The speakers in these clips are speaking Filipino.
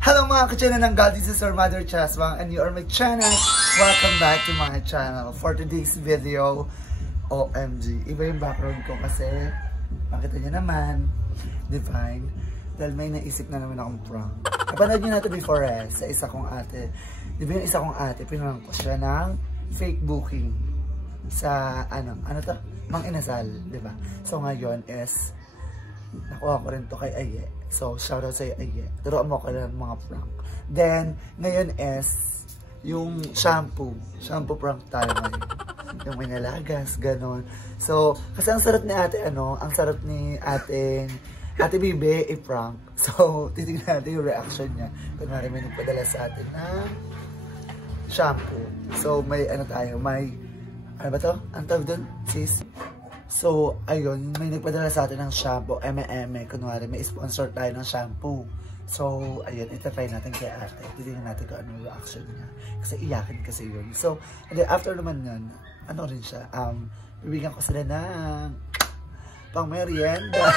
Hello mga ka-channel ng God, this is our Mother Chaswang and you are my channel. Welcome back to my channel. For today's video, OMG, iba yung background ko kasi makita nyo naman, divine, dahil may naisip na naman akong prank. Napanood nyo na ito before sa isa kong ate. Di ba yung isa kong ate, pinrank ko siya ng fake booking sa ano to? Mang Inasal, di ba? So ngayon is nakuha ko rin to kay Aye. So, shoutout sa'yo, Aye. Turuan mo ko ng mga prank. Then, ngayon is yung shampoo. Shampoo prank tayo ngayon. Yung may nalagas, ganon. So, kasi ang sarap ni ate, ang sarap ni Ate Bibe, i-prank. So, titignan natin yung reaction niya. Kunwari may nagpadala sa atin na shampoo. So, may ano ba to? Ang tawag doon? Sis? So, ayun, may nagpadala sa atin ng shampoo, kunwari, may sponsor tayo ng shampoo. So, ayun, itatry natin kay ate. Titignan natin kung ano yung reaction niya. Kasi iyakin kasi yun. So, and then after naman nun, ano rin siya, bibigyan ko sila ng pang merienda.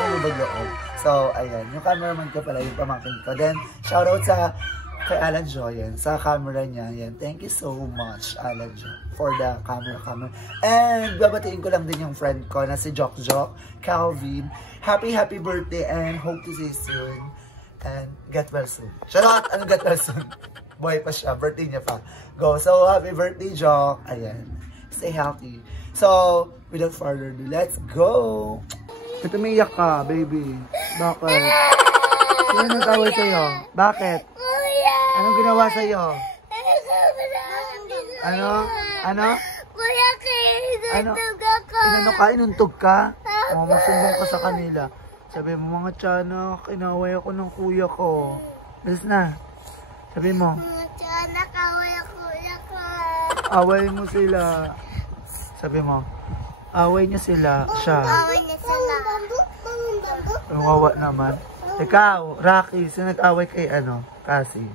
Ang lubag loob. So, ayun, yung cameraman ko pala, yung pamangkin ko. Then, shoutout sa kay Alan Jo, yan, sa camera niya, yan. Thank you so much, Alan Jo, for the camera. And babatiin ko lang din yung friend ko na si Jok, Calvin. Happy birthday and hope to see you soon. And get well soon. Charot! Ano get well soon? Boy pa siya, birthday niya pa. Go. So, happy birthday, Jok. Ayan. Stay healthy. So, without further ado, let's go! Ito may iyak ka, baby. Bakit? Sino nag-away sa'yo? Bakit? Anong ginawa sa'yo? Ano? Kuya, inuntog ako. Inuntog ka? Masumbong ka sa kanila. Sabi mo, mga tiyanak, inaway ako ng kuya ko. Bilis na. Sabi mo. Mga tiyanak, away ang kuya ko. Away mo sila. Sabi mo. Away niya sila. Siya. Away niya sila. Kawawa naman. Ikaw, Rocky, sino nag-away kay Cassie?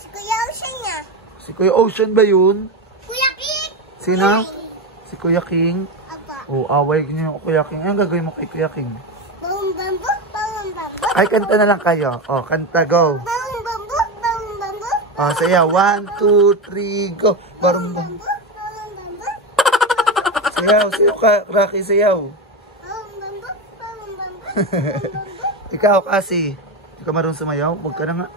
Si Kuya Ocean niya. Si Kuya Ocean ba yun? Kuya King! Sino? Si Kuya King? Apa. Oo, away niyo yung Kuya King. Anong gagawin mo kay Kuya King? Bawang bambu, bawang bambu. Ay, kanta na lang kayo. O, kanta, go. Bawang bambu, bawang bambu. O, sayaw. 1, 2, 3, go. Barong bambu. Bawang bambu. Sayaw ka, Rocky, sayaw. Bawang bambu, bawang bambu. Ikaw, Cassie. Hindi ka marunong sumayaw? Huwag ka na nga.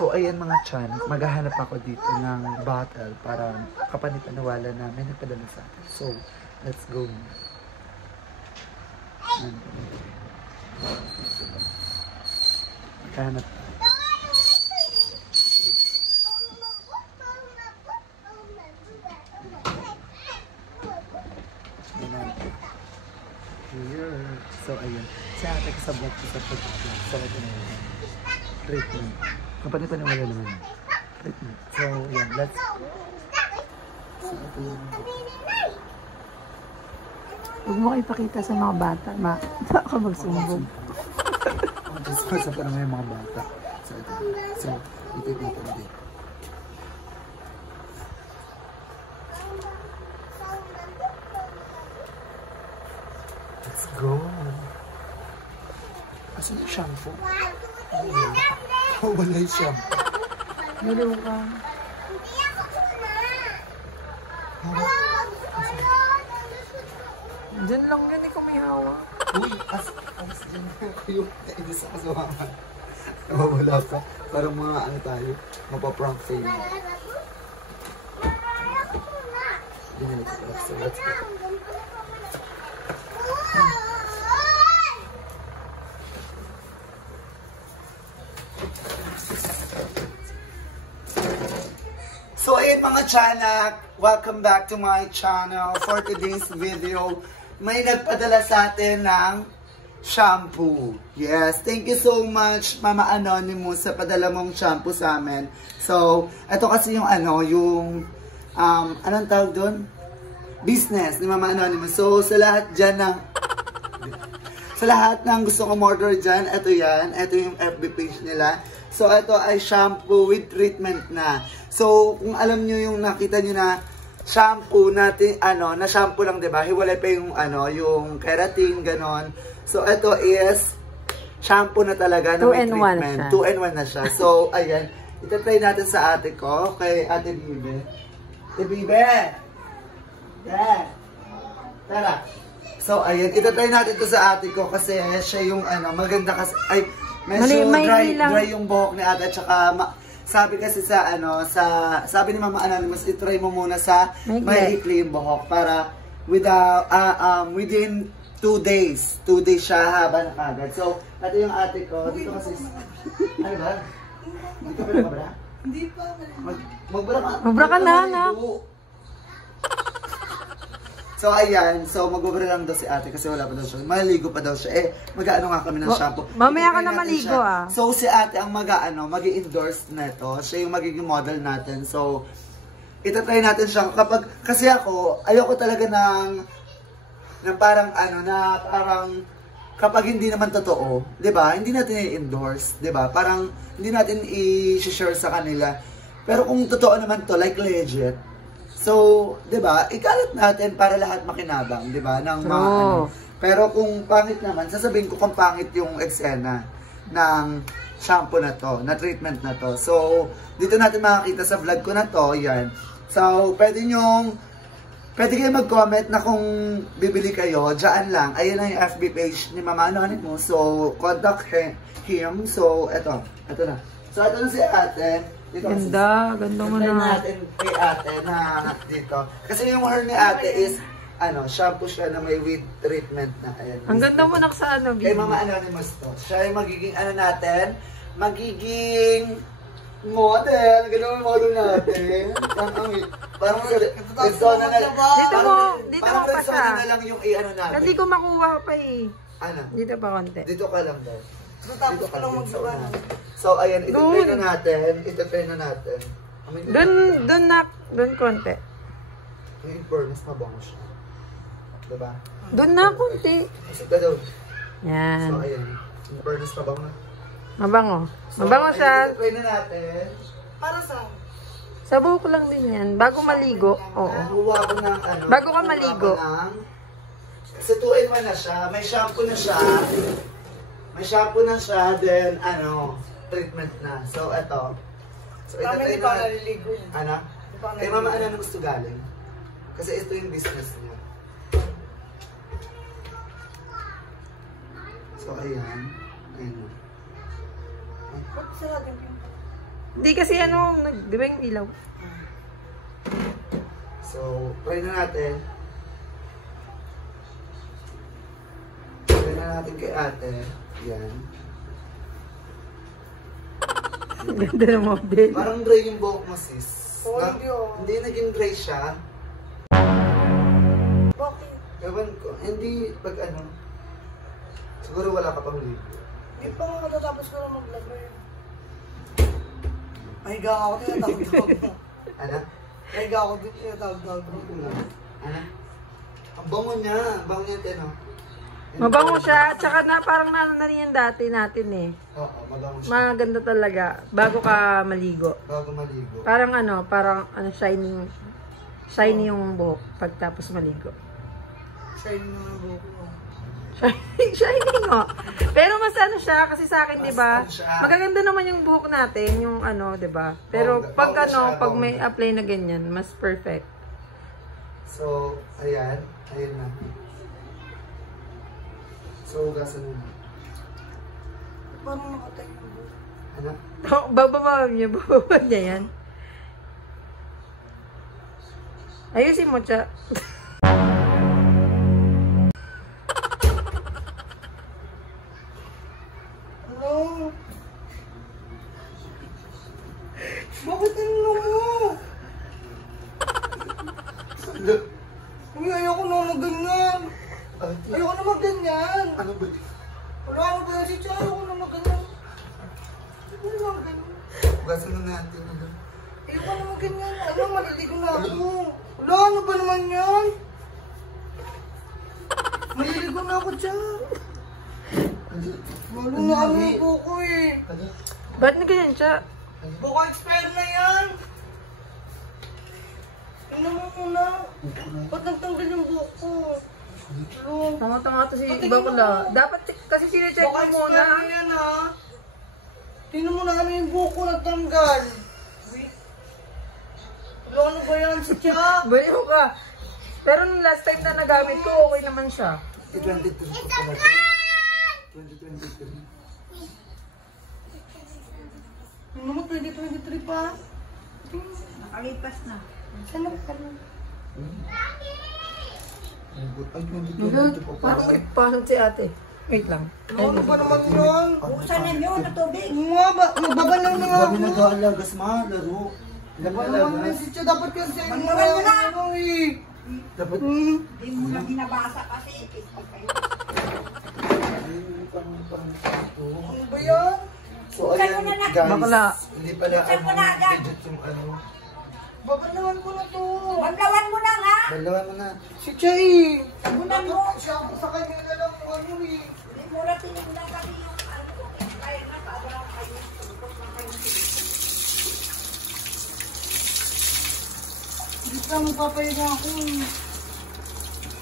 So, ayan mga chan, maghahanap ako dito ng bottle para kapanipaniwala na may nagpadala sa atin. So, let's go. Maghahanap ako. Here. So, ayan. Si ate kasabot ko sa pagkakas. So, ito na yun. Treatment. Kapanipaniwala naman. Treatment. So, ayan. Let's... So, ito yung... Huwag mo ipakita sa mga bata, baka magsumbong. Just sa pa naman yung mga bata. So, ito. So, ito din. Let's go. Asan yung shampoo? Oh, wala yung shampoo. Naliw ka. Hindi ako tuna. Diyan lang yan, ikaw may hawa. Uy, as dyan kayo. Naibis ako sa mama. Nawawala ka. Parang mga tayo. Mapaprank fail. So, let's go. So ayun mga tiyanak, welcome back to my channel. For today's video, may nagpadala sa atin ng shampoo. Yes, thank you so much Mama Anonymous sa padala mong shampoo sa amin. So, ito kasi yung anong tawag doon? Business ni Mama Anonymous. So, sa lahat dyan ng gusto kong order dyan, ito yan. Ito yung FB page nila. So, ito ay shampoo with treatment na. So, kung alam nyo yung nakita nyo na shampoo natin, na shampoo lang, 'di ba? Hiwalay pa yung yung keratin ganon. So ito is shampoo na talaga na may 2 in 1 treatment. siya. 2 in 1 na siya. So, ayan. Itatry natin sa ate ko, kay Ate Bibe. Ate Bibe! Dad! Tara! So, ayan. Itatry natin to sa ate ko kasi siya yung maganda kasi, ay, medyo dry yung buhok ni ate at saka, sabi kasi sabi ni Mama Anonymous, itry mo muna sa may ikli yung buhok para within 2 days. 2 days siya haba na kagad. So, ito yung ate ko. Dito kasi, ano ba? Hindi ka pala mabra? Hindi pa. Magbra ka. Magbra ka na, anak. So, ayan. So, magbabra lang daw si ate kasi wala pa daw siya. Maligo pa daw siya. Mag-ano nga kami ng shampoo. Mamaya ka na maligo, ah. So, si ate ang mag-i-endorse na ito. Siya yung magiging model natin. So, itatry natin siya. Kasi ako, ayoko talaga ng parang kapag hindi naman totoo, 'di ba? Hindi natin i-endorse, 'di ba? Parang hindi natin i-share sa kanila. Pero kung totoo naman to, like legit. So, 'di ba? Ikalat natin para lahat makinabang, 'di ba? Ng mga Pero kung pangit naman, sasabihin ko kung pangit yung eksena ng shampoo na to, na treatment na to. So, dito natin makakita sa vlog ko na to, 'yan. So, pwede kayo mag-comment na kung bibili kayo, dyan lang. Ayun lang yung FB page ni Mama Anonymous. So, contact him. So, eto na. So, eto na si ate. Dito Ganda mo na. natin kay ate na dito. Kasi yung hair ni ate is, shampoo siya na may weed treatment na. Ayan. Ang ganda mo na sa Kay Mama Anonymous to. Siya yung magiging magiging model. Ganun yung model natin. Parang Rexona na lang. Dito mo pa siya. na lang yung natin. Hindi ko makuha pa eh. Ano? Dito pa konti. Dito ka lang daw. Tapos ko lang magsawa. So, ayan. Itatry na natin. Doon konti. Yung furnace, mabango siya. Diba? Doon na konti. Kasi ka daw. Yan. So, ayan. Yung furnace, mabango na. Mabango. Mabango siya. Itatry na natin. Para saan? Sa buhok lang din yan. Bago maligo. Oo. Kuha ko ng Bago ka maligo. Kasi 2 in 1 na siya. May shampoo na siya. Then, treatment na. So, eto. So, Kami itatry hindi pa na. naliligo. Ano? Kay Mama Anonymous to galing. Kasi ito yung business niya. So, ayan. Ayan. Ba't sarado yung pinto? Hindi kasi di ba yung ilaw? So, try na natin. Try na natin kay ate. Yan. Ganda ng model. Parang dry yung buhok mo, sis. Oo, hindi oh. Hindi naging dry siya. Bakit? Ewan ko, hindi pag siguro wala ka pang ligo. Hindi pa nga matatapos ko lang maglagay. Mahiga ako, tinatawag-tawag na. Ano? Mahiga ako, tinatawag-tawag na. Ano? Ang bango niya. Ang bango niya, Teno. Mabango siya. Tsaka parang na rin yan dati natin eh. Oo, mabango siya. Maganda talaga. Bago ka maligo. Bago maligo. Parang shiny yung buhok pagtapos maligo. Shine na ang buhok ko. Shiny nga. Pero mas siya, kasi sa akin, di ba? Mas siya. Magaganda naman yung buhok natin, yung di ba? Pero pag siya, pag may apply na ganyan, mas perfect. So, ayan. Ayan na. So, hugasan mo na. Parang nakatay yung buhok. Ano? Bababa niya yan. Ayusin mo, Cha. Ano? Bakit mo? Uy, ayoko na maganyan. Ayoko na maganyan. Ano ba? Wala ano ba si Cha? Ayoko na maganyan. Ayoko na maganyan. Hugasan na natin. Ayoko na maganyan. Ano, maliligo na ako. Wala, ano ba naman yan? Maliligo na ako dyan. Malo na ano yung buko eh. Ba't na ganyan, Cha? Buko expire na yan. Tingnan mo muna. Ba't nagtanggal yung buko? Tama-tama to si Bakla. Dapat kasi sinecheck Baka mo muna. expire na yan ha. Tingnan mo na ano yung buko na tanggal. Wala, ano ba yan? Siya? Baliw ka. Pero nung last time na nagamit ko, okay naman siya. 2023 pa ba? 2023. Ano mo, 2023 pa? Nakalipas na. Saan na ka? Ay, 2022 pa Parang pala. may pasok si ate. Wait lang. Ano ba naman yun? Saan na yun? Na tubig? Nga ba? Magbabalaw na nga Dami ako. nag-aalagas, ma. Laro. Magbabalaw na si Tia. Dapat kasi Magbabalaw mo na. ano eh. Dapat. Hindi mo na binabasa kasi. Ano ba yan? So, ayan, guys. Bakla. Hindi pala legit yung ano. Babalawan ko na to. Maglawan mo na nga. Dalawa mo na. Si Tia eh. Sabunan mo. Siya ako sa kanya na lang kung ano eh. Hindi mo na tinignan kami yung ano. Kaya na para kayo. Hindi ka magpapahinga ako eh.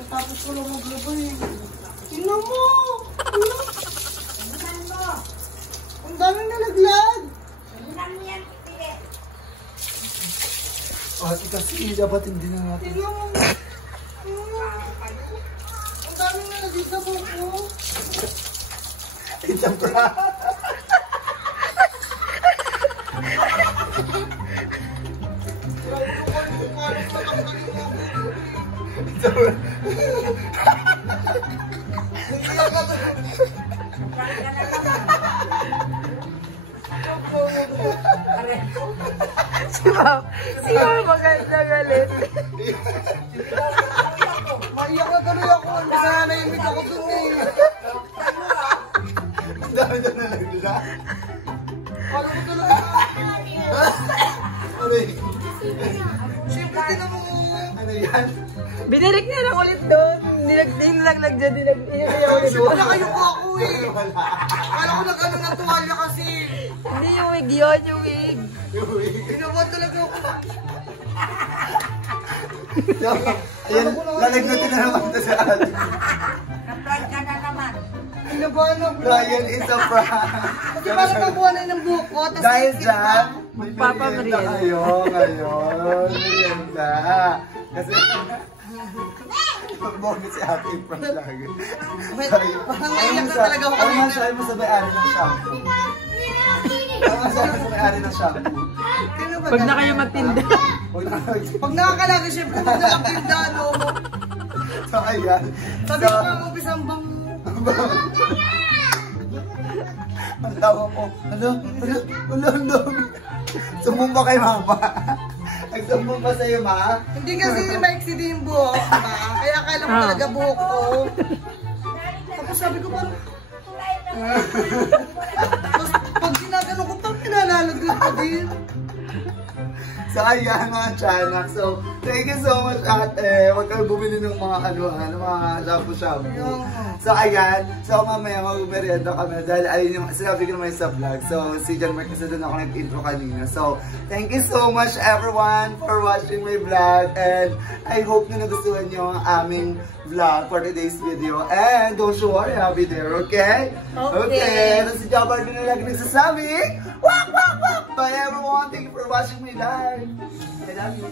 Tapos ko lang maglabay eh. Tingnan mo! Sabunan mo. Ang daming nalaglag! Sabunan mo yan. Pili. Ate kasi dapat hindi na natin. Tingnan mo! Ang daming nalaglag sa buko. It's a prank. It's a prank. Si Ma'am maganda galit. Maiyak na tuloy ako. Nananahimik ako dun eh. Ang dami na nalaglag. Ano ko tuloy? Aray. Siyempre tingnan mo. Ano yan? Binirik niya lang ulit doon. Nilaglag dyan. Inilaglag niya ulit Siyempre doon. nakayuko ako eh. Wala. Kala ko nag-ano ng tuwalya kasi. Hindi yung wig yun, yung wig. Ginawa talaga ako. Ayan, lalagnatin na naman ito sa atin. Kapag ka na naman. Ginabahan ako. Ryan is a prank. Kasi parang nabuhan na ng buko. Tas Dahil naisip dyan, ko, magpapamerienda kayo ngayon. Merienda. Kasi, mag-bonus si ate yung prank lagi. Sorry. Parang naiyak na talaga ako Ano kanina. masabi mo sa may-ari ng shampoo? Ano masabi mo sa may-ari ng shampoo? Kaya ba Pag na talaga? kayo magtinda. Huwag na Pag nakakalagi, siyempre huwag na ang tinda, ano. So, ayan. Sabi ko nga, umpisa ang bang... Ang tawa ko. Ano? Ang dami. Sumbong pa kay mama. Nagsumbong pa sa'yo, ma? Hindi kasi maiksi din yung buhok, diba? Kaya akala ko talaga buhok ko. Tapos sabi ko parang... Tapos pag ginagano ko, parang pinalalaglag ko din. So, ayan mga tiyanak. So, thank you so much, ate. Huwag kayo bumili ng mga mga shampoo-shampoo. So, ayan. So, mamaya mag-merienda kami dahil ayun yung sinabi ko naman sa vlog. So, si John Mark kasi doon ako nag-intro kanina. So, thank you so much everyone for watching my vlog. And I hope na nagustuhan nyo ang aming vlog for today's video. And don't you worry, I'll be there, okay? Okay. So, si John Mark na lagi nagsasabi, wak, wak, wak! Bye everyone. Thank you for watching my live. I love you.